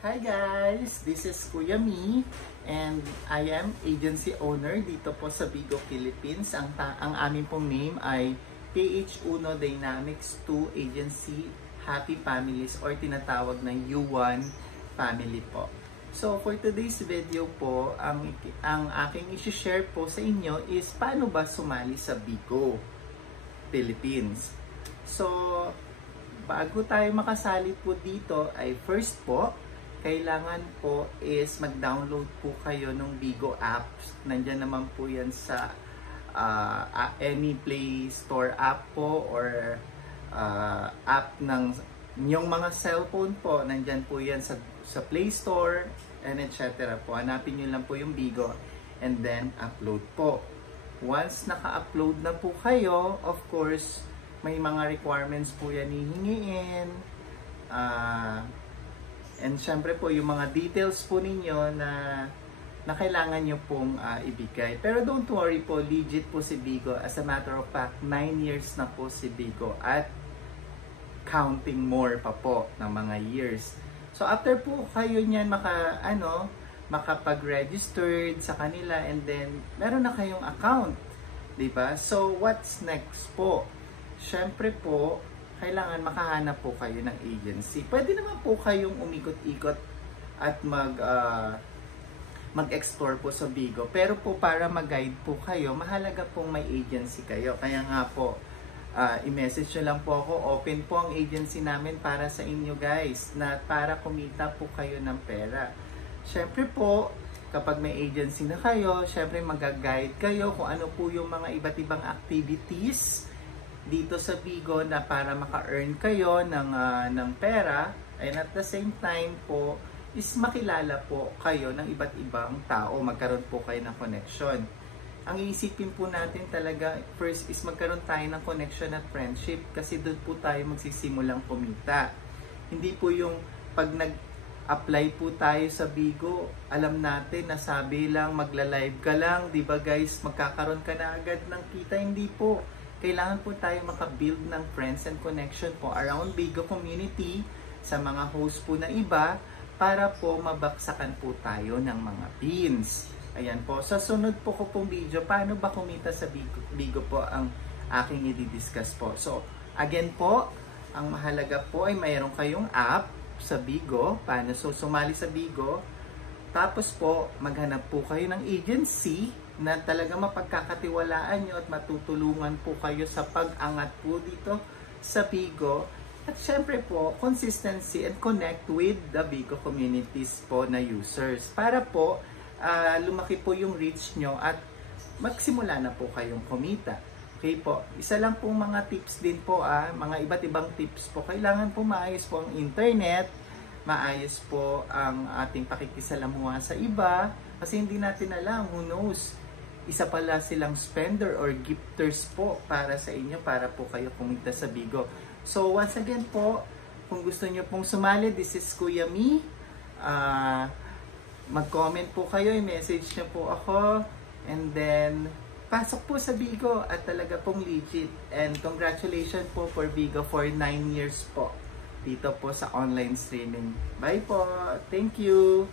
Hi guys! This is Kuya Mi and I am agency owner dito po sa Bigo, Philippines. Ang aming pong name ay PH1 Dynamics 2 Agency Happy Families or tinatawag na U1 Family po. So for today's video po, ang aking i-share po sa inyo is paano ba sumali sa Bigo, Philippines. So bago tayo makasali po dito ay first po, kailangan po is mag-download po kayo ng Bigo apps. Nandyan naman po yan sa any Play Store app po or app ng inyong mga cellphone po. Nandyan po yan sa Play Store and etc. po. Hanapin nyo lang po yung Bigo and then upload po. Once naka-upload na po kayo, of course, may mga requirements po yan hihingiin. And syempre po, yung mga details po ninyo na kailangan nyo pong ibigay. Pero don't worry po, legit po si Bigo. As a matter of fact, 9 years na po si Bigo at counting more pa po ng mga years. So after po kayo niyan makapag-registered sa kanila and then meron na kayong account. Diba? So what's next po? Syempre po, kailangan makahanap po kayo ng agency. Pwede naman po kayong umikot-ikot at mag-explore po sa Bigo. Pero po para mag-guide po kayo, mahalaga pong may agency kayo. Kaya nga po, i-message nyo lang po ako. Open po ang agency namin para sa inyo guys, na para kumita po kayo ng pera. Syempre po, kapag may agency na kayo, syempre mag-guide kayo kung ano po yung mga iba't ibang activities dito sa Bigo na para maka-earn kayo ng pera, and at the same time po is makilala po kayo ng iba't ibang tao, magkaroon po kayo ng connection. Ang iisipin po natin talaga first is magkaroon tayo ng connection at friendship kasi doon po tayo magsisimulang kumita. Hindi po yung pag nag-apply po tayo sa Bigo, alam natin na sabi lang magla-live ka lang, di ba guys, magkakaroon ka na agad ng kita. Hindi po. Kailangan po tayo maka-build ng friends and connection po around Bigo community sa mga host po na iba para po mabaksakan po tayo ng mga pins. Ayan po. Sa sunod po ko pong video, paano ba kumita sa Bigo po ang aking i-discuss po. So, again po, ang mahalaga po ay mayroon kayong app sa Bigo. Paano sumali sa Bigo? Tapos po, maghanap po kayo ng agency na talaga mapagkakatiwalaan nyo at matutulungan po kayo sa pag-angat po dito sa Bigo. At syempre po, consistency and connect with the Bigo communities po na users para po lumaki po yung reach nyo at magsimula na po kayong kumita. Okay po, isa lang po mga tips din po, mga iba't ibang tips po. Kailangan po maayos po ang internet, maayos po ang ating pakikisalamuha sa iba kasi hindi natin alam, who knows, isa pala silang spender or gifters po para sa inyo para po kayo kumita sa Bigo. So once again po, kung gusto nyo pong sumali, this is Kuya Mi. Mag-comment po kayo, i-message nyo po ako and then pasok po sa Bigo at talaga pong legit. And congratulations po for Bigo for 9 years po dito po sa online streaming. Bye po! Thank you!